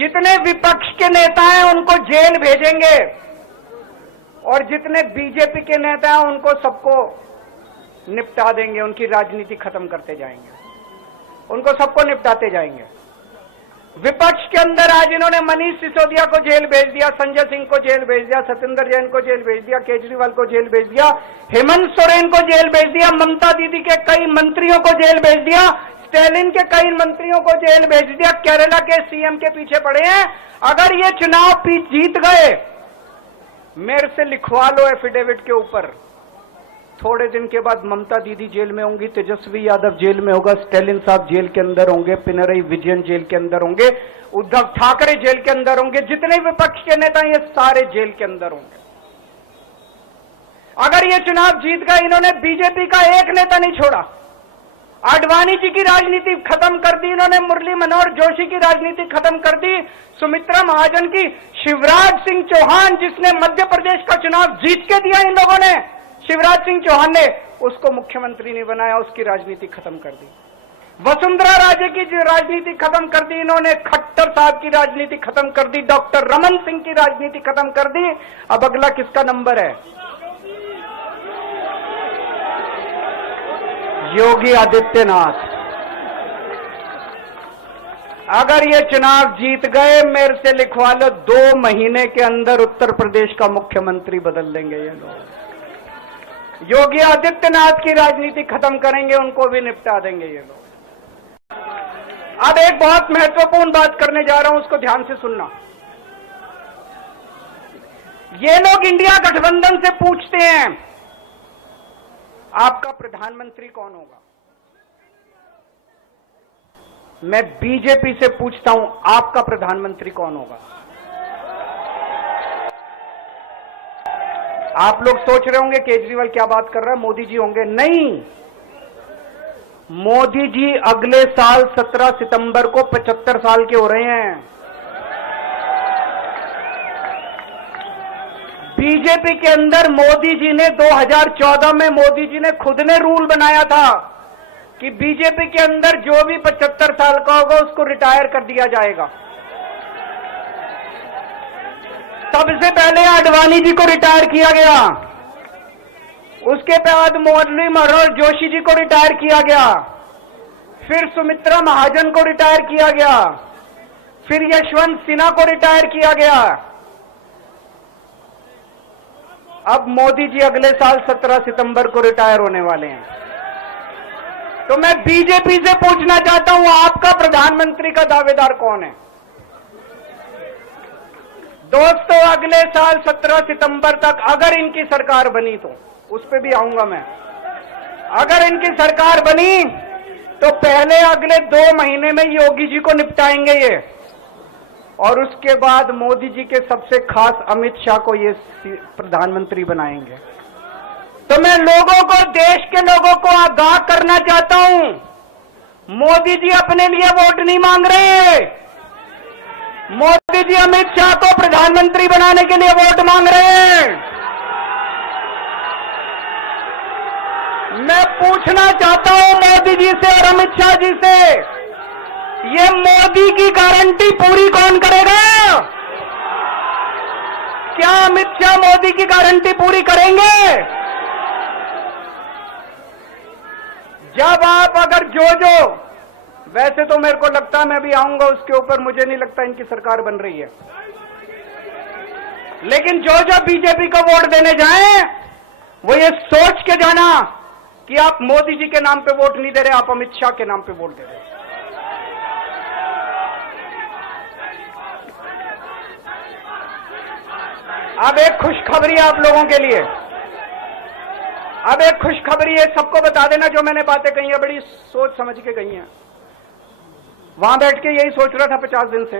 जितने विपक्ष के नेता हैं उनको जेल भेजेंगे और जितने बीजेपी के नेता हैं उनको सबको निपटा देंगे, उनकी राजनीति खत्म करते जाएंगे, उनको सबको निपटाते जाएंगे। विपक्ष के अंदर आज इन्होंने मनीष सिसोदिया को जेल भेज दिया, संजय सिंह को जेल भेज दिया, सत्येंद्र जैन को जेल भेज दिया, केजरीवाल को जेल भेज दिया, हेमंत सोरेन को जेल भेज दिया, ममता दीदी के कई मंत्रियों को जेल भेज दिया, स्टैलिन के कई मंत्रियों को जेल भेज दिया, केरला के सीएम के पीछे पड़े हैं। अगर ये चुनाव जीत गए, मेरे से लिखवा लो एफिडेविट के ऊपर, थोड़े दिन के बाद ममता दीदी जेल में होंगी, तेजस्वी यादव जेल में होगा, स्टैलिन साहब जेल के अंदर होंगे, पिनरई विजयन जेल के अंदर होंगे, उद्धव ठाकरे जेल के अंदर होंगे, जितने विपक्ष के नेता ये सारे जेल के अंदर होंगे। अगर ये चुनाव जीत गए, इन्होंने बीजेपी का एक नेता नहीं छोड़ा, आडवाणी जी की राजनीति खत्म कर दी इन्होंने, मुरली मनोहर जोशी की राजनीति खत्म कर दी, सुमित्रा महाजन की, शिवराज सिंह चौहान जिसने मध्य प्रदेश का चुनाव जीत के दिया इन लोगों ने, शिवराज सिंह चौहान ने उसको मुख्यमंत्री नहीं बनाया, उसकी राजनीति खत्म कर दी। वसुंधरा राजे की जो राजनीति खत्म कर दी इन्होंने, खट्टर साहब की राजनीति खत्म कर दी, डॉक्टर रमन सिंह की राजनीति खत्म कर दी। अब अगला किसका नंबर है? योगी आदित्यनाथ। अगर ये चुनाव जीत गए, मेरे से लिखवा लो, 2 महीने के अंदर उत्तर प्रदेश का मुख्यमंत्री बदल देंगे ये लोग। योगी आदित्यनाथ की राजनीति खत्म करेंगे, उनको भी निपटा देंगे ये लोग। अब एक बहुत महत्वपूर्ण बात करने जा रहा हूं, उसको ध्यान से सुनना। ये लोग इंडिया गठबंधन से पूछते हैं आपका प्रधानमंत्री कौन होगा। मैं बीजेपी से पूछता हूं आपका प्रधानमंत्री कौन होगा। आप लोग सोच रहे होंगे केजरीवाल क्या बात कर रहा है, मोदी जी होंगे। नहीं, मोदी जी अगले साल 17 सितंबर को 75 साल के हो रहे हैं। बीजेपी के अंदर मोदी जी ने 2014 में मोदी जी ने खुद ने रूल बनाया था कि बीजेपी के अंदर जो भी 75 साल का होगा उसको रिटायर कर दिया जाएगा। सबसे पहले आडवाणी जी को रिटायर किया गया, उसके बाद मुरली मनोहर जोशी जी को रिटायर किया गया, फिर सुमित्रा महाजन को रिटायर किया गया, फिर यशवंत सिन्हा को रिटायर किया गया। अब मोदी जी अगले साल 17 सितंबर को रिटायर होने वाले हैं। तो मैं बीजेपी से पूछना चाहता हूं आपका प्रधानमंत्री का दावेदार कौन है? दोस्तों, अगले साल 17 सितंबर तक अगर इनकी सरकार बनी, तो उस पर भी आऊंगा मैं, अगर इनकी सरकार बनी तो पहले अगले 2 महीने में योगी जी को निपटाएंगे ये, और उसके बाद मोदी जी के सबसे खास अमित शाह को ये प्रधानमंत्री बनाएंगे। तो मैं लोगों को, देश के लोगों को आगाह करना चाहता हूं, मोदी जी अपने लिए वोट नहीं मांग रहे, मोदी जी अमित शाह को प्रधानमंत्री बनाने के लिए वोट मांग रहे हैं। मैं पूछना चाहता हूं मोदी जी से और अमित शाह जी से, ये मोदी की गारंटी पूरी कौन करेगा? क्या अमित शाह मोदी की गारंटी पूरी करेंगे? जब आप अगर जो वैसे तो मेरे को लगता है मैं भी आऊंगा उसके ऊपर, मुझे नहीं लगता इनकी सरकार बन रही है, लेकिन जो बीजेपी को वोट देने जाएं वो ये सोच के जाना कि आप मोदी जी के नाम पे वोट नहीं दे रहे, आप अमित शाह के नाम पे वोट दे रहे हैं। अब एक खुशखबरी आप लोगों के लिए, अब एक खुशखबरी है, सबको बता देना जो मैंने बातें कही है, बड़ी सोच समझ के कही है। वहां बैठ के यही सोच रहा था 50 दिन से।